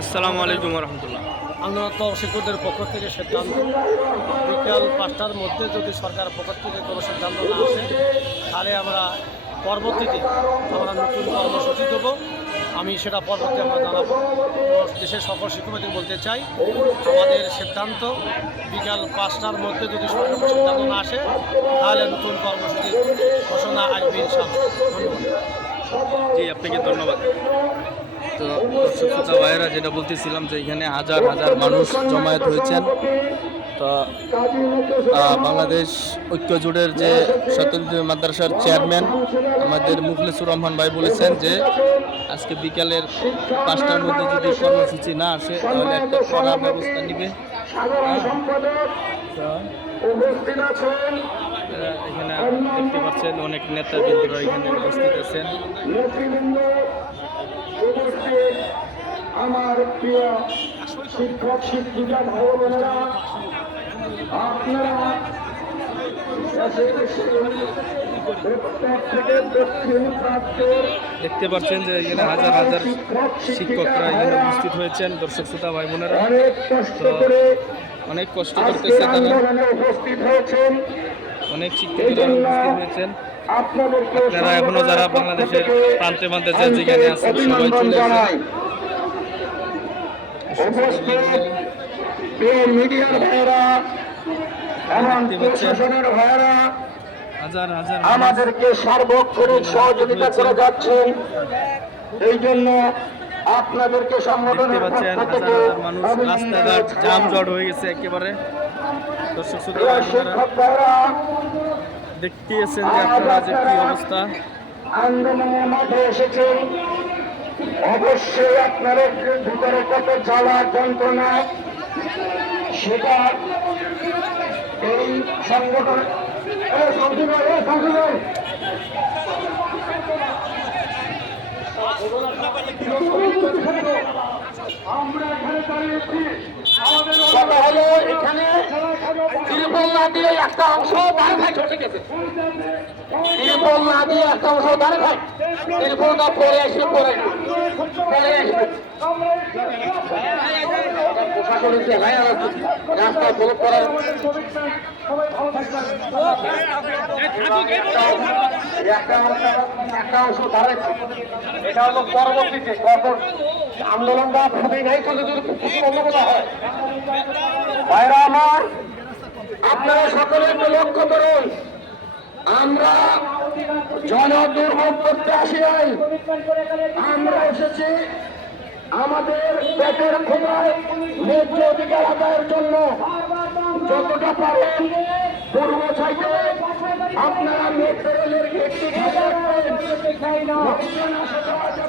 আসসালামু আলাইকুম রহমতুল্লাহ আন্দোলনত শিক্ষকদের পক্ষ থেকে সিদ্ধান্ত বিকাল পাঁচটার মধ্যে যদি সরকার পক্ষ থেকে কোনো সিদ্ধান্ত না আসে তাহলে আমরা পরবর্তীতে আমরা নতুন কর্মসূচি দেবো। আমি সেটা পরবর্তী আমরা জানাব। দেশের সকল শিক্ষকদের বলতে চাই আমাদের সিদ্ধান্ত বিকাল পাঁচটার মধ্যে যদি সরকার সিদ্ধান্ত না আসে তাহলে নতুন কর্মসূচি ঘোষণা আসবে ইনশাআল্লাহ। ধন্যবাদ। জি আপনাকে ধন্যবাদ। তো দর্শক শ্রোতা ভাইয়েরা, যেটা বলতেছিলাম যে এখানে হাজার হাজার মানুষ জমায়েত হয়েছেন। তো বাংলাদেশ ঐক্য জোটের যে স্বতন্ত্র মাদ্রাসার চেয়ারম্যান আমাদের মুখলেসুর রহমান ভাই বলেছেন যে, আজকে বিকালের পাঁচটার মধ্যে যদি কর্মসূচি না আসে, তাহলে একটা কড়া ব্যবস্থা নিবে। এখানে দেখতে পাচ্ছেন অনেক নেতা বিন্দুরা এখানে উপস্থিত আছেন। উপস্থিত আমার প্রিয় শিক্ষক শিক্ষিকা ভাই বোনেরা আপনারা দেখতে পাচ্ছেন যে এখানে হাজার হাজার শিক্ষকরা এখানে উপস্থিত হয়েছেন দর্শক শ্রোতা ভাই বোনেরা অনেক কষ্ট করে অনেক কষ্ট করতেছে তারা। উপস্থিত হয়েছেন। অনেক শিক্ষকরা উপস্থিত হয়েছেন। আপনারা এখনও যারা বাংলাদেশের প্রান্তে প্রান্তে যে যেখানে আছেন সবাই চলে আসেন। মিডিয়ার। প্রশাসনের আমাদেরকে সার্বক্ষণিক সহযোগিতা করে যাচ্ছেন। এই জন্য আপনাদেরকে দেখতে সংগঠনের পাচ্ছেন পক্ষ থেকে হাজার রাস্তাঘাট জাম জট হয়ে গেছে একেবারে। দর্শক শ্রোতা দেখতেছেন যে আপনারা যে কি অবস্থা। আন্দোলনের মাঠে এসেছে। অবশ্যই আপনাদের ভিতরে কত জ্বালা যন্ত্রণা, সেটা এই সংগঠন। আমরা এখানে দাঁড়িয়েছি কথা হলো, এখানে তিরপল না দিয়ে একটা অংশ দাঁড়ে থাকে ঠিক আছে তিরপল না দিয়ে একটা অংশ দাঁড়ে থাকে তিরপলটা পরে আসবে। পরে পরে একটা অংশ হলো পরবর্তীতে আন্দোলনটা খুবই নাই কোথাও হয়। ভাইরা আমার, আপনারা সকলে লক্ষ্য করুন। আমরা জন দুর্ভোগ করতে আসি নাই। আমরা এসেছি আমাদের পেটের ক্ষুদায় ন্যায্য অধিকার আদায়ের জন্য। যতটা পারেন পূর্ব সাইডে আপনারা মেট্রো রেলের গেটটি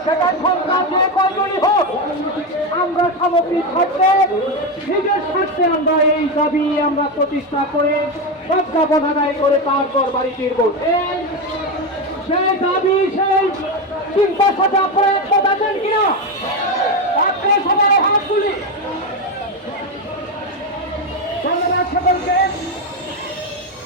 সেটা সরকার যে কয়জনই হোক, আমরা সামগ্রিক স্বার্থে নিজের স্বার্থে আমরা এই দাবি আমরা প্রতিষ্ঠা করে প্রজ্ঞাপন আদায় করে তারপর বাড়ি ফিরব। সেই দাবি, সেই চিন্তা সাথে আপনারা একমত আছেন কিনা?